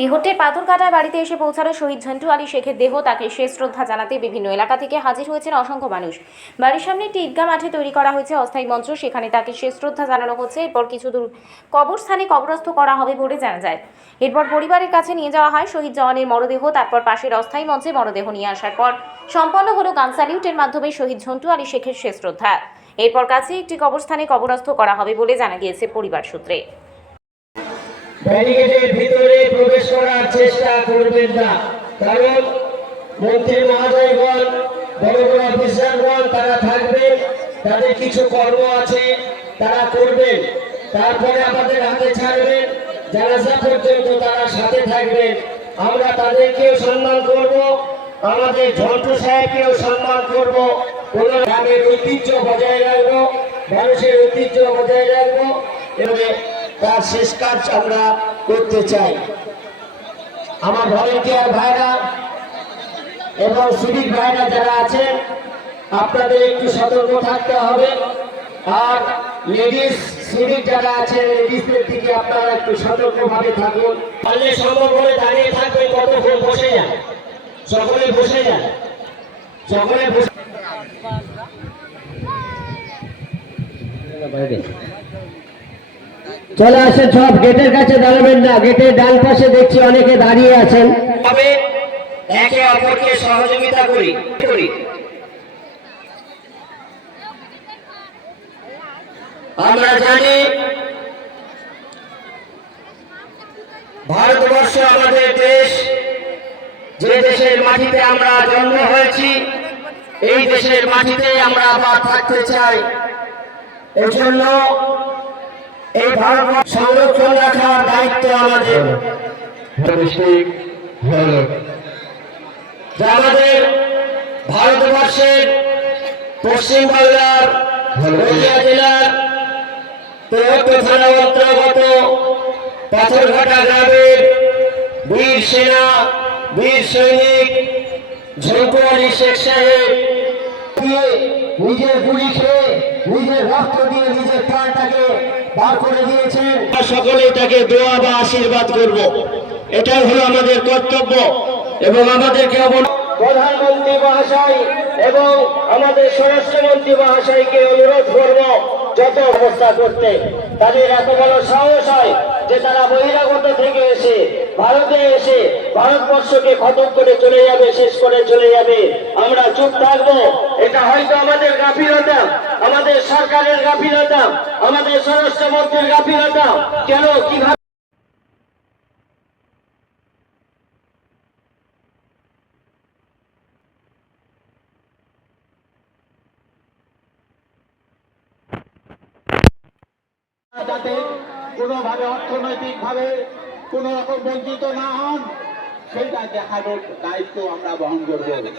তিহট্টের পাথরঘাটায় বাড়িতে এসে পৌঁছালো শহীদ ঝন্টু আলী শেখের দেহ। তাকে শেষ শ্রদ্ধা জানাতে বিভিন্ন এলাকা থেকে হাজির হয়েছেন অসংখ্য মানুষ। বাড়ির সামনে একটি ঈদগাহ মাঠে তৈরি করা হয়েছে অস্থায়ী মঞ্চ, সেখানে তাকে শেষ শ্রদ্ধা জানানো হচ্ছে। এরপর কিছু দূর কবরস্থানে কবরস্থ করা হবে বলে জানা যায়। এরপর পরিবারের কাছে নিয়ে যাওয়া হয় শহীদ জওয়ানের মরদেহ। তারপর পাশের অস্থায়ী মঞ্চে মরদেহ নিয়ে আসার পর সম্পন্ন হলো গান স্যালিউটের মাধ্যমে শহীদ ঝন্টু আলী শেখের শেষ শ্রদ্ধা। এরপর কাছে একটি কবরস্থানে কবরস্থ করা হবে বলে জানা গিয়েছে পরিবার সূত্রে। ব্যারিকেডের ভিতরে প্রবেশ করার চেষ্টা করবেন না, কারণ মন্ত্রী মহোদয়গণ, বড় বড় অফিসারগণ তারা থাকবেন, তাদের কিছু কর্ম আছে তারা করবেন, তারপরে আমাদের হাতে ছাড়বেন। জানাজা পর্যন্ত তারা সাথে থাকবেন। আমরা তাদেরকেও সম্মান করব, আমাদের ঝন্টু সাহেবকেও সম্মান করব। কোন গ্রামের ঐতিহ্য বজায় রাখবো, মানুষের ঐতিহ্য বজায় রাখবো এবং তার শেষ কাজ আমরা করতে চাই। আমার ভলেন্টিয়ার ভাইরা এবং সিভিক ভাইরা যারা আছেন, আপনাদের একটু সতর্ক থাকতে হবে। আর লেডিস সিভিক যারা আছেন, লেডিসদের দিকে আপনারা একটু সতর্কভাবে থাকুন। পারলে সম্ভব হলে দাঁড়িয়ে থাকবে, কতক্ষণ বসে যান, সকলে বসে যান, সকলে বসে। চলে আসেন, সব গেটের কাছে দাঁড়াবেন না, গেটের ডান পাশে দেখছি অনেকে দাঁড়িয়ে আছেন। তবে একে অপরকে সহযোগিতা করি। আমরা জানি ভারতবর্ষ আমাদের দেশ, যে দেশের মাটিতে আমরা জন্ম হয়েছি, এই দেশের মাটিতে আমরা আবার থাকতে চাই। এজন্য এই ভারত সংরক্ষণ রাখার দায়িত্ব আমাদের। আমাদের ভারতবর্ষের পশ্চিমবাংলার নদিয়া জেলার তেহট্ট থানা অন্তর্গত পাথরঘাটা গ্রামের বীর সেনা, বীর সৈনিক ঝন্টু আলী শেখ সাহেব নিজের গুলি খেয়ে, নিজের রক্ত দিয়ে নিজের প্রাণটাকে বার করে দিয়েছেন। সকলেই তাকে দোয়া বা আশীর্বাদ করব, এটাই হলো আমাদের কর্তব্য। এবং আমাদেরকে প্রধানমন্ত্রী মহাশয় এবং আমাদের স্বরাষ্ট্রমন্ত্রী মহাশয়কে অনুরোধ করব যত অবস্থা করতে। তাদের এত বড় সাহস হয় যে তারা বহিরাগত থেকে এসে ভারতে এসে ভারতবর্ষকে খতম করে চলে যাবে, শেষ করে চলে যাবে। আমরা চুপ থাকবো? এটা হয়তো আমাদের গাফিলতা, আমাদের সরকারের গাফিলতা, আমাদের স্বরাষ্ট্রমন্ত্রীর গাফিলতা। কেন, কিভাবে যাতে কোনোভাবে অর্থনৈতিক ভাবে কোন রকম বঞ্চিত না হন, সেইটা দেখানোর দায়িত্ব আমরা বহন করব। হ্যালো।